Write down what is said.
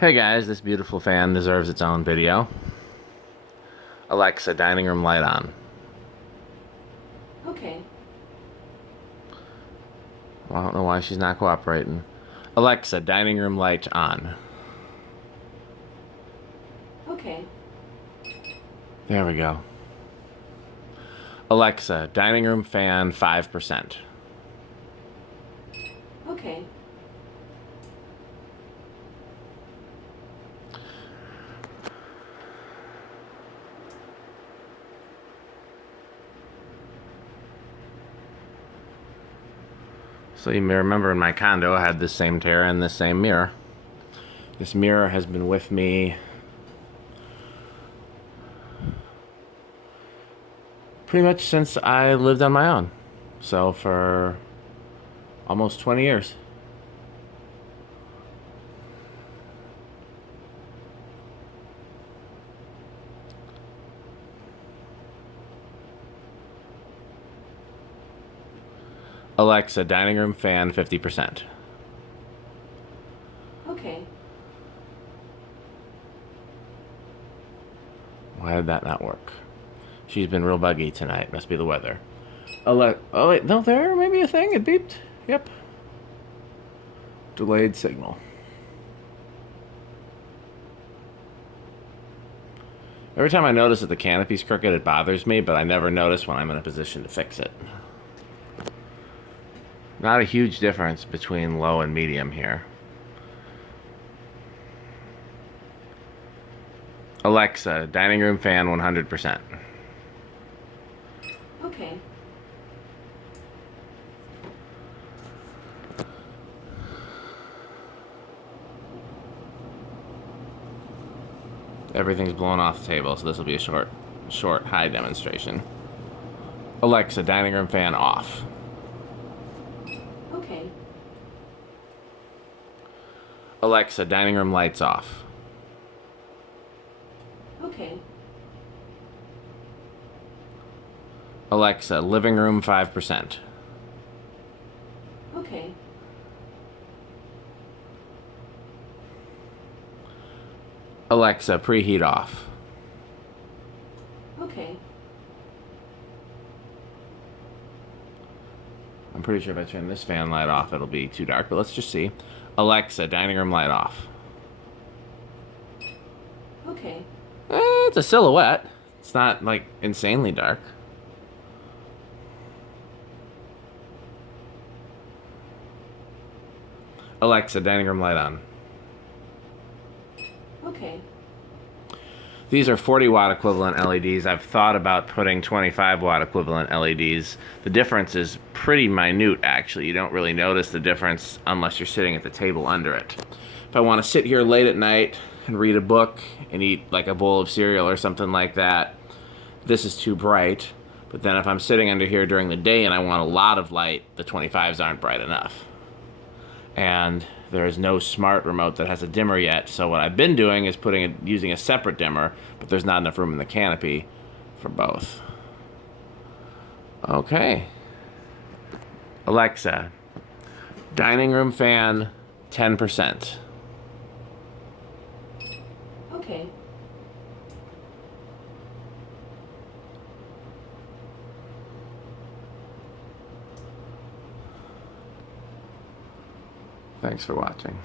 Hey guys, this beautiful fan deserves its own video. Alexa, dining room light on. Okay. Well, I don't know why she's not cooperating. Alexa, dining room light on. Okay. There we go. Alexa, dining room fan 5%. Okay. So you may remember in my condo I had this same chair and this same mirror. This mirror has been with me pretty much since I lived on my own. So for almost 20 years. Alexa, dining room fan 50%. Okay. Why did that not work? She's been real buggy tonight. Must be the weather. Oh wait, no, there may be a thing. It beeped. Yep. Delayed signal. Every time I notice that the canopy's crooked, it bothers me, but I never notice when I'm in a position to fix it. Not a huge difference between low and medium here. Alexa, dining room fan 100%. Okay. Everything's blown off the table, so this will be a short, high demonstration. Alexa, dining room fan off. Okay. Alexa, dining room lights off. Okay. Alexa, living room 5%. Okay. Alexa, preheat off. Okay. I'm pretty sure if I turn this fan light off, it'll be too dark, but let's just see. Alexa, dining room light off. Okay. It's a silhouette. It's not, like, insanely dark. Alexa, dining room light on. Okay. These are 40 watt equivalent LEDs. I've thought about putting 25 watt equivalent LEDs. The difference is pretty minute, actually. You don't really notice the difference unless you're sitting at the table under it. If I want to sit here late at night and read a book and eat like a bowl of cereal or something like that, this is too bright. But then if I'm sitting under here during the day and I want a lot of light, the 25s aren't bright enough. And there is no smart remote that has a dimmer yet, so what I've been doing is using a separate dimmer, but there's not enough room in the canopy for both. Okay. Alexa, dining room fan 10%. Okay. Thanks for watching.